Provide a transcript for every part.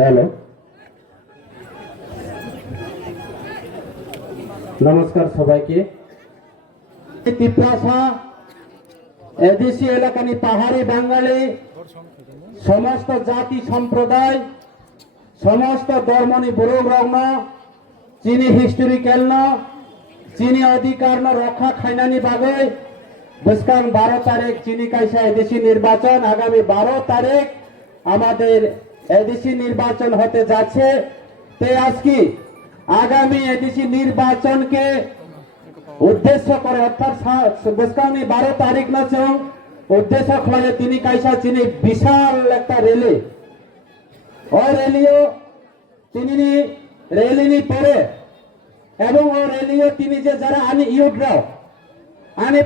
Hello, নমস্কার সবাইকে। তিপ্রাসা এদেশি এলাকানি পাহাড়ি বাঙালি সমস্ত জাতি সম্প্রদায় সমস্ত ধর্মনি বুড়ো রগ্ন চিনি হিস্টোরিক্যাল ন চিনি অধিকার ন রক্ষা খাইনানি বাগৈ বুঝকান 12 তারিখ চিনি কাইসা এদেশি নির্বাচন আগামী 12 তারিখ আমাদের এদেশি নির্বাচন হতে যাচ্ছে। তে আজকে আগামী এদেশি নির্বাচনকে উদ্দেশ্য করে অর্থাৎ বুঝকানি 12 তারিখ না চং উদ্দেশ্য খোলে তিনি কাইসা চিনি বিশাল একটা রেলি ও রেলিও তিনি রেলিনি পরে এবং ও রেলিও তিনি যে যারা আনি ইউডরাও আনি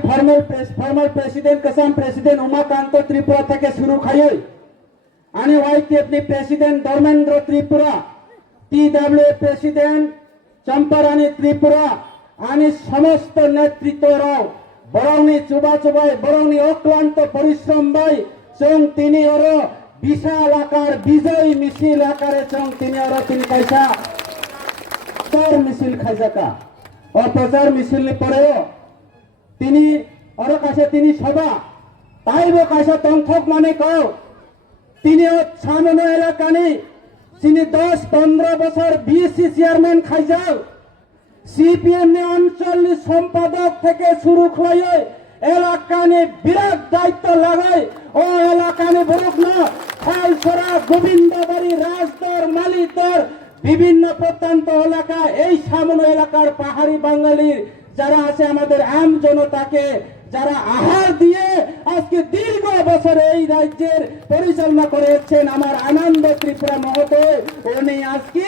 ফর্মাল প্রেসিডেন্ট কসাম প্রেসিডেন্ট উমাকান্ত ত্রিপুরা থেকে শুরু খাইই আনি ওয়াইটিএফনি president Dharmendra Tripura TW president Champarani Tripura আনি সমস্ত নেতৃত্বরাও বরংনি চুবাই বরংনি অক্লান্ত পরিশ্রম বাই চং তিনি ওর বিশাল আকার বিজয় মিছিল আকারে চং তিনি ওর তিনি কাইসা প্রচার মিছিল খাইজাকা ও প্রচার মিছিল পরেও তিনি ওর কাছে তিনি সভা তাইব কাইসা তংথক মানে কও তিনি সামনে এলাকানি তিনি 10-15 বছর বিএসসি চেয়ারম্যান খাইজাও সিপিএম অঞ্চল সম্পাদক থেকে শুরু করে এলাকানি বিরাট দায়িত্ব লাগাই ও এলাকানি বলুক না খালছড়া গোবিন্দবাড়ি রাজদর মালিকদর বিভিন্ন প্রত্যন্ত এলাকা এই সামনে এলাকার পাহাড়ি বাঙালির যারা আছে আমাদের আম জনতাকে যারা আহার দিয়ে আজকে দীর্ঘ বছর এই রাজ্যের পরিচালনা করেছেন আমার আনন্দ ত্রিপুরা মহোদয় উনি আজকে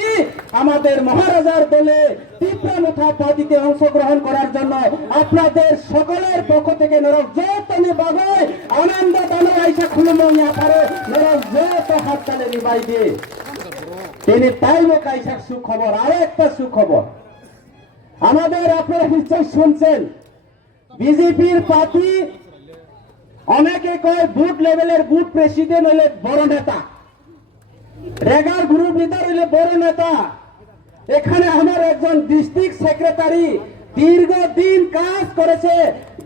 আমাদের মহারাজার দলে ত্রিপুরা মুথা পার্টিতে অংশগ্রহণ করার জন্য আপনাদের সকলের পক্ষ থেকে নরক যতনে বাগায় আনন্দ দানো আইসা খুলমইয়া পারে নরক যত হাত তালে নিবাই দিয়ে তিনি তাইব কাইসার সুখবর। আরো একটা সুখবর আমাদের আপনারা নিশ্চয় শুনছেন বিজেপির পার্টি অনেকে কয় বুথ লেভেলের বুথ প্রেসিডেন্ট হইলে বড় নেতা রেগার গ্রুপ লিডার হইলে বড় নেতা। এখানে আমার একজন ডিস্ট্রিক্ট সেক্রেটারি দীর্ঘদিন কাজ করেছে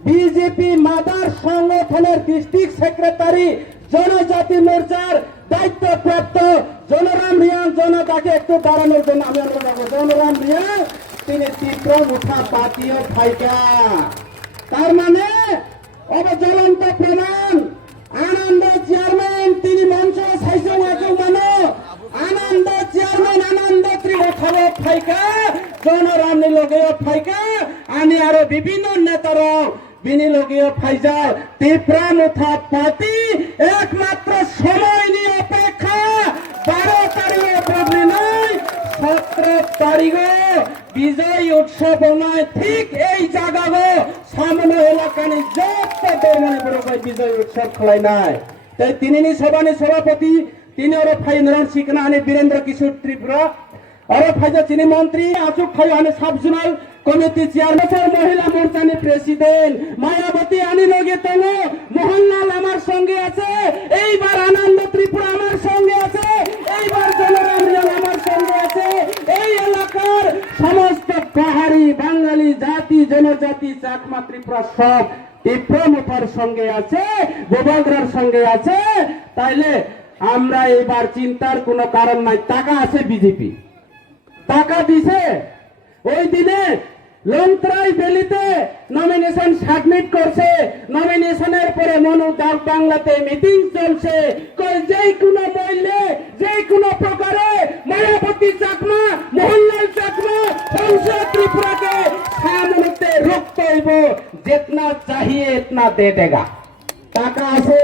বিজেপি মাদার সংগঠনের ডিস্ট্রিক্ট সেক্রেটারি জনজাতি মোর্চার দায়িত্বপ্রাপ্ত জনরাম রিয়াং জনতাকে একটু দাঁড়ানোর জন্য আমি অনুরোধ করবো। জনরাম রিয়াং তিনি তীব্র মুঠা পাতিও ফাইকা তার মানে অবজ্বলন্ত প্রমাণ আনন্দ চেয়ারম্যান তিনি মঞ্চ সাইসং মানে আনন্দ চেয়ারম্যান আনন্দ ত্রিগঠব ফাইকা জনরাম লগেও ফাইকা আমি আরো বিভিন্ন নেতারা বিনি লগেও ফাইজা তীব্র মুঠা পাতি একমাত্র সময় নিয়ে অপেক্ষা 12 তারিখে বদলি নয় 17 তারিখে বিজয় উৎসব নয় ঠিক এই জায়গা সামনে এলাকানি যত ধর্মনি বড় বিজয় উৎসব খেলাই নাই তাই তিনি সভানি সভাপতি তিনি ওর ফাই নারায়ণ শিকনা আনি বীরেন্দ্র কিশোর ত্রিপুরা ওর ফাইজা চিনি মন্ত্রী আচুক ফাই আনি সাব জোনাল কমিটি চেয়ারম্যান মহিলা মোর্চানি প্রেসিডেন্ট মায়াবতী আনি লগে তঙ্গ মোহনলাল আমার সঙ্গে আছে এইবার আনন্দ ত্রিপুরা আমার সঙ্গে আছে এইবার জনরাম রিয়াং আমার সঙ্গে আছে এই এলাকার সমস্ত পাহাড়ি বাঙালি জাতি জনজাতি চাকমা ত্রিপুরা সব তীব্র মুঠার সঙ্গে আছে গোবাগরার সঙ্গে আছে। তাইলে আমরা এবার চিন্তার কোনো কারণ নাই। টাকা আছে বিজেপি টাকা দিছে ওই দিনে লংত্রাই বেলিতে নমিনেশন সাবমিট করছে নমিনেশনের পরে মনু ডাক বাংলাতে মিটিং চলছে যে কোনো মূল্যে যে কোনো প্রকারে মায়াবতী চাকমা মোহনলাল চাকমা সংসদ ত্রিপুরাকে সামনেতে রুখতে হইব जितना चाहिए इतना दे देगा। টাকা আছে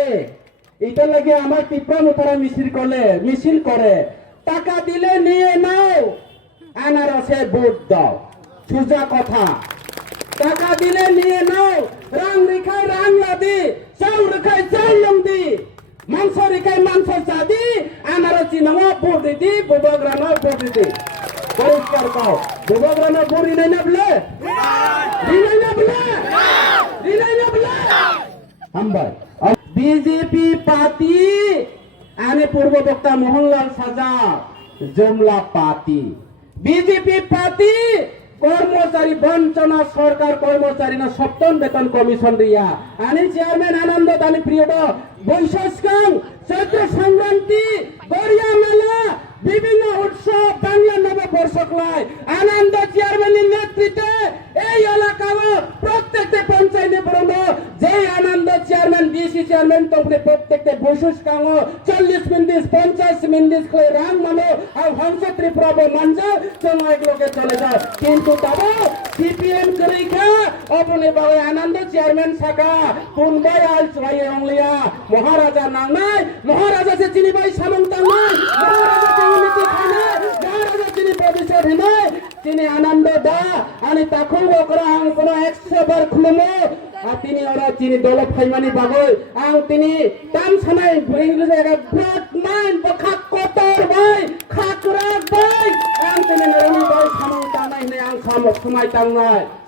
এটা লাগে আমার ত্রিপুরা মুথারা মিছিল করে টাকা দিলে নিয়ে নাও আনারসে ভোট দাও সুজা কথা টাকা দিলে নিয়ে নাও রাং রেখায় রাং লাদি চাউল রেখায় চাউল লংদি মাংস রেখায় মাংস চাদি আনারসি নামা ভোট দিদি বুবগ্রানো ভোট দিদি পরিষ্কার কাও বুবগ্রানো ভোট দিলে না বলে बीजेपी पार्टी आने पूर्व वक्ता मोहनलाल साजा জুমলা পার্টি বিজেপি পার্টি কর্মচারী বঞ্চনা সরকার কর্মচারী না সপ্তম বেতন কমিশন রিয়া আনি চেয়ারম্যান আনন্দ দানি প্রিয় বৈশাখ চৈত্র সংক্রান্তি গড়িয়া মেলা বিভিন্ন উৎসব বাংলা নববর্ষকলায় আনন্দ চেয়ারম্যানের নেতৃত্বে এই এলাকার প্রত্যেকটা পঞ্চায়েতে পড়ব যে আনন্দ চেয়ারম্যান বিসি চেয়ারম্যান তখন প্রত্যেকটা বৈশাখ 40 মিনিট 50 মিনিট করে রাং মানো আর হংস ত্রিপুরা মঞ্চ সময় লোকে চলে যায় কিন্তু তবে সিপিএম করিখা अपने बाबा आनंद चेयरमैन शाखा पुनबाई आल भाई अंगलिया महाराजा नांगनाय महाराजा से चिनी भाई सामंता नाय महाराजा से उन्नति खाना महाराजा चिनी प्रदेशर हिनाय चिनी आनंद दा आणि ताखुं ओकरा आं कोना 100 बार खुलमो তিনি ওরা চিনি দল ফাইমানি বাগৈ আং তিনি তাম সানাই ইংলিশ একা ব্রড মাইন বখা কতর ভাই খাকরা ভাই আং তিনি নরনি ভাই সামং তানাই নে আং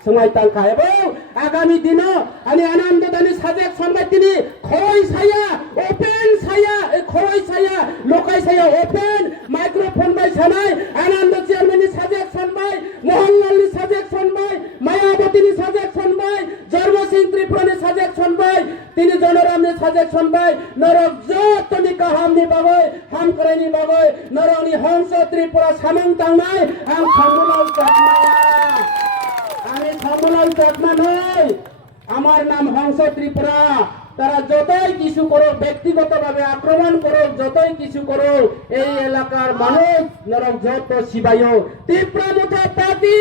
সময় তাংখা এবং আগামী দিন আমি আনন্দ দানি সাজেক সন্বাই তিনি খরই ছায়া ওপেন ছায়া এই খরই ছায়া লোকাই ছায়া open microphone by Sanai Ananda chairman Sajek সন্বাই Mohanlal Sajek সন্বাই Mayawati Sajek সন্বাই জন্ম সিং ত্রিপুরা সাজেক সন্বাই তিনি জনরাম সাজেক সন্বাই নরক যতনি কাহামনি বাগৈ হাম করাইনি বাগৈ নরনি হংস ত্রিপুরা সামং তাংনাই আং সম্মুলাল চাকমায়া আমি সম্মুলাল চাকমা নই আমার নাম হংস ত্রিপুরা তারা যতই কিছু করো ব্যক্তিগতভাবে আক্রমণ করো যতই কিছু করো এই এলাকার মানুষ নরক যত শিবায় ত্রিপুরা মুঠা পার্টি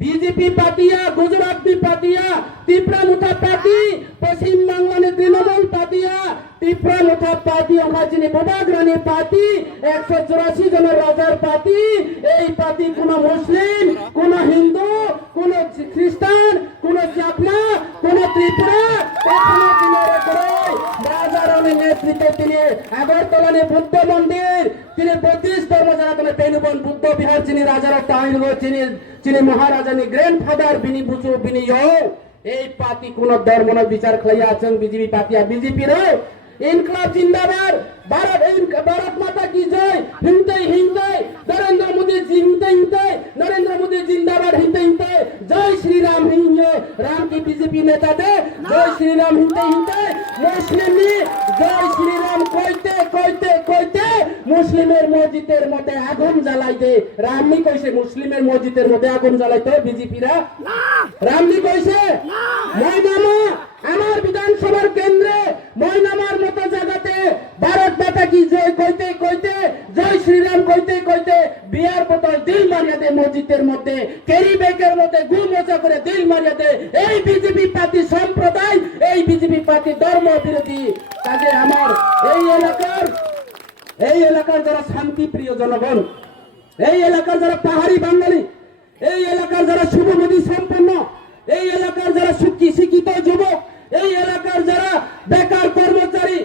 बीजेपी पार्टिया गुजरात भी पार्टिया त्रिपुरा मुठा पार्टी पश्चिम बांग्ला ने तृणमूल पार्टिया त्रिपुरा मुठा पार्टी अमाजिनी बोबाग्रानी पार्टी 184 जन राजार पार्टी এই পার্টি কোন মুসলিম কোন হিন্দু কোন খ্রিস্টান কোন চাকমা কোন ত্রিপুরা কখনো চিনারে করে রাজারানের নেতৃত্বে তিনি আগরতলা বুদ্ধ মন্দির তিনি বুদ্ধিস্ট ধর্ম যারা কোন পেনুবন বুদ্ধ বিহার চিনি রাজারা তাইল চিনি চিনি মহারাজানি গ্র্যান্ডফাদার বিনি বুচু বিনি এই পার্টি কোন ধর্ম না বিচার খাইয়া আছেন বিজেপি পার্টি আর বিজেপি রে ইনকলাব জিন্দাবাদ भारत माता की जय हिंदे हिंदे नरेंद्र मोदी हिंदे नरेंद्र मोदी जिंदाबाद हिंदे जय श्री राम हिंदे राम की बीजेपी नेता दे जय श्री राम हिंदे मुस्लिम जय श्री राम কইতে কইতে কইতে মুসলিমের মসজিদের মধ্যে আগুন জ্বালাই দে রামনি কইছে মুসলিমের মসজিদের মধ্যে আগুন জ্বালাইতে বিজেপিরা না রামনি কইছে না ময়নামা আমার বিধানসভার কেন্দ্রে ময়নামার মতো জায়গাতে ভারত মাতা কি জয় কইতে কইতে জয় শ্রীরাম কইতে কইতে বিয়ার বোতল দিল মারিয়া দে মসজিদের মধ্যে ক্যারি ব্যাগের মধ্যে গু মোচা করে দিল মারিয়া দে এই বিজেপি পার্টি সম্প্রদায় এই বিজেপি পার্টি ধর্ম বিরোধী কাজে আমার এই এলাকার যারা শান্তি প্রিয় জনগণ এই এলাকার যারা পাহাড়ি বাঙালি এই এলাকার যারা শুভমতি সম্পন্ন এই এলাকার যারা শিক্ষিত যুবক এই এলাকার যারা বেকার কর্মচারী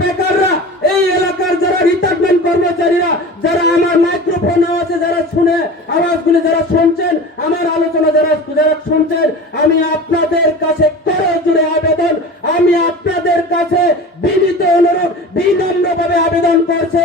বেকাররা এই এলাকার যারা রিটায়ারমেন্ট কর্মচারীরা যারা আমার মাইক্রোফোন আওয়াজে যারা শুনে আওয়াজগুলি যারা শুনছেন আমার আলোচনা যারা শুনছেন আমি আপনাদের কাছে করজোড়ে আবেদন আমি আপনাদের কাছে বিনীত অনুরোধ বিনম্রভাবে আবেদন করছে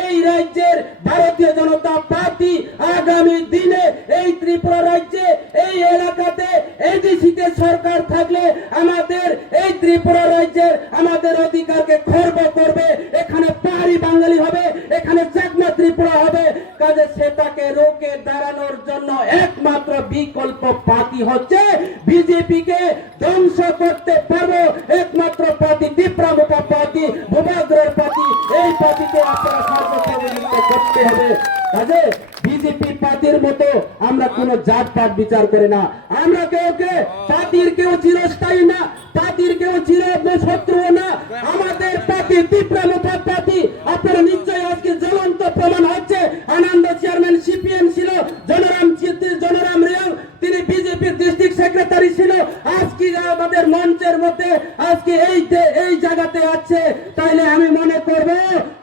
এই রাজ্যের ভারতীয় জনতা পার্টি আগামী দিনে এই ত্রিপুরা রাজ্যে এই এলাকাতে এডিসিতে সরকার থাকলে আমাদের এই ত্রিপুরা রাজ্যের আমাদের অধিকারকে খর্ব করবে এখানে পাহাড়ি বাঙালি হবে এখানে চাকমা ত্রিপুরা হবে কাজে সেটাকে রোকে দাঁড়ানোর জন্য একমাত্র বিকল্প পার্টি হচ্ছে বিজেপি কে ধ্বংস করতে পারবো একমাত্র পার্টি ত্রিপুরা মুখা পার্টি ভূমাগ্রর পার্টি এই পার্টিকে আপনারা সর্বসম্মত করতে হবে কাজে বিজেপি পার্টির মতো আমরা কোনো জাত পাত বিচার করি না আমরা কেউকে পার্টির কেউ চিরস্থায়ী না পার্টির কেউ চির শত্রু না আমাদের পার্টি ত্রিপুরা মুখা পার্টি আপনারা নিশ্চয়ই আজকে জ্বলন্ত প্রমাণ হচ্ছে আনন্দ চেয়ারম্যান সিপিএম ছিল জনরাম রিয়াং তিনি বিজেপির ডিস্ট্রিক্ট সেক্রেটারি ছিল আজকে আমাদের মঞ্চের মধ্যে আজকে এই জায়গাতে আছে তাইলে আমি মনে করব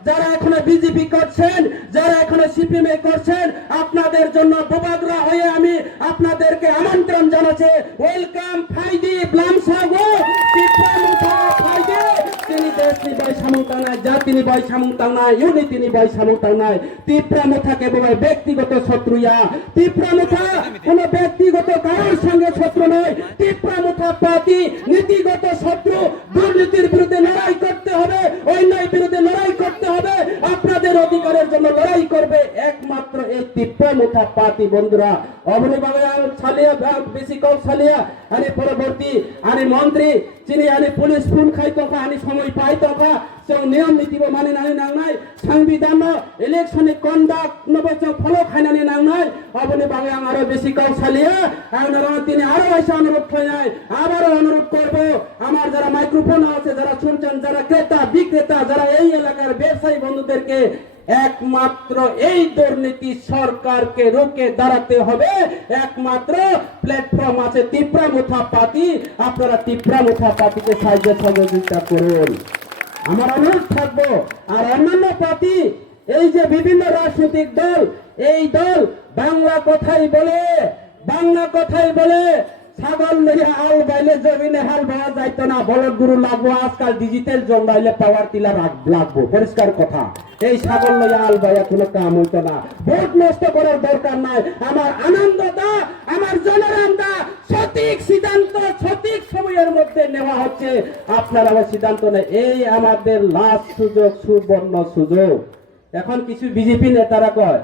যারা এখনো বিজেপি করছেন যারা এখনো সিপিএম করছেন আপনাদের জন্য বোবাগরা হয়ে আমি আপনাদেরকে আমন্ত্রণ জানাচ্ছি ওয়েলকাম ফাইদি ব্লামসাগো ত্রিপুরা মুঠা ফাইদি তিনি দেশ নিবাস samung tangnai, jati ni bai samung tangnai, unity ni bai samung tangnai. Tipramotha কেবল ব্যক্তিগত শত্রু ইয়া। tipramotha কোনো ব্যক্তিগত কারোর সঙ্গে শত্রু নয়। tipramotha পার্টি নীতিগত শত্রু। দুর্নীতির বিরুদ্ধে লড়াই করতে হবে, অন্যায়ের বিরুদ্ধে লড়াই করতে হবে, আপনাদের অধিকারের জন্য লড়াই করবে একমাত্র এই tipramotha পার্টি বন্ধুরা। অবনি বাংলা ছালিয়া বেশি কম ছালিয়া আনি পরবর্তী আনি মন্ত্রী চিনি আনি পুলিশ ফুল খাই তফা আনি সময় পাই তফা जों नियम नीतिबो मानिनानै नांनाय संविधान इलेक्शननि कन्डाक्ट नबोजों फलो खायनानै नांनाय अबनि बागै आं आरो बेसि कौसालिया आंनारा তিনি আরো এসে অনুরোধ খাইনাই আবারও অনুরোধ করব আমার যারা মাইক্রোফোন আছে যারা শুনছেন যারা ক্রেতা বিক্রেতা যারা এই এলাকার ব্যবসায়ী বন্ধুদেরকে একমাত্র এই দুর্নীতি সরকারকে রুখে দাঁড়াতে হবে একমাত্র প্ল্যাটফর্ম আছে tipramotha পার্টি আপনারা tipramotha পার্টিকে সাহায্য সহযোগিতা করুন আমার অনুরোধ থাকবো আর অন্যান্য পার্টি এই যে বিভিন্ন রাজনৈতিক দল এই দল বাংলা কথাই বলে ছাগল লইয়া আল বাইলে জমিনে হাল বাওয়া যাইতো না বলদ গরু লাগবো আজকাল ডিজিটাল জন্মাইলে পাওয়ার টিলার লাগবো পরিষ্কার কথা এই ছাগল লইয়া আল বাইয়া কোনো কাম হইতো না ভোট নষ্ট করার দরকার নাই আমার আনন্দ দা আমার জনরাম দা সঠিক সিদ্ধান্ত সঠিক সময়ের মধ্যে নেওয়া হচ্ছে আপনারা আমার সিদ্ধান্ত নেই এই আমাদের লাস্ট সুযোগ সুবর্ণ সুযোগ এখন কিছু বিজেপি নেতারা কয়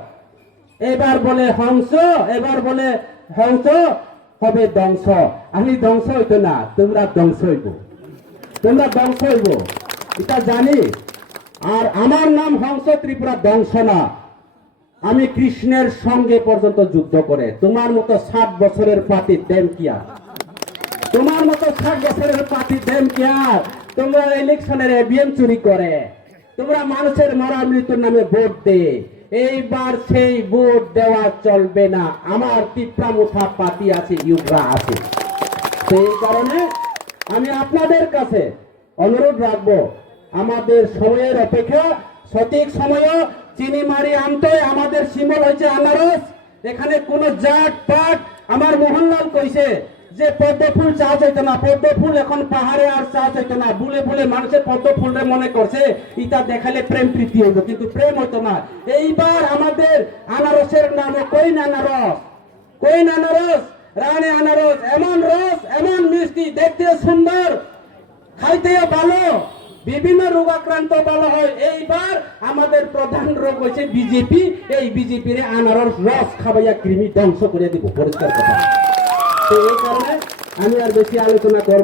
এবার বলে হংস হবে ধ্বংস আমি ধ্বংস হইতো না তোমরা ধ্বংস হইব এটা জানি আর আমার নাম হংস ত্রিপুরা ধ্বংস না আমি কৃষ্ণের সঙ্গে পর্যন্ত যুদ্ধ করে তোমার মতো 60 বছরের পার্টি দেম কিয়া তোমার মতো 60 বছরের পার্টি দেম কিয়া তোমরা ইলেকশনের এবিএম চুরি করে তোমরা মানুষের মরা মৃত্যুর নামে ভোট দে এইবার সেই ভোট দেওয়া চলবে না আমার tipramotha পার্টি আছে ইউগ্রা আছে সেই কারণে আমি আপনাদের কাছে অনুরোধ রাখবো আমাদের সময়ের অপেক্ষা সঠিক সময়ে চিনি মারি আনতে আমাদের সিম্বল হচ্ছে আনারস এখানে কোনো জাত পাট আমার মোহনলাল কইছে যে পদ্ম ফুল চাষ হইতো না পদ্ম ফুল এখন পাহাড়ে আর চাষ হইতো না বুলে বুলে মানুষের পদ্ম ফুলরে মনে করছে ইটা দেখালে প্রেম প্রীতি হইব কিন্তু প্রেম হইতো না এইবার আমাদের আনারসের নাম কইন আনারস রানী আনারস এমন রস এমন মিষ্টি দেখতে সুন্দর খাইতে ভালো বিভিন্ন রোগ আক্রান্ত ভালো হয় এইবার আমাদের প্রধান রোগ হচ্ছে বিজেপি এই বিজেপির আনারস রস খাবাইয়া কৃমি ধ্বংস করে দিব পরিষ্কার কথা তো এই কারণে আমি আর বেশি আলোচনা করব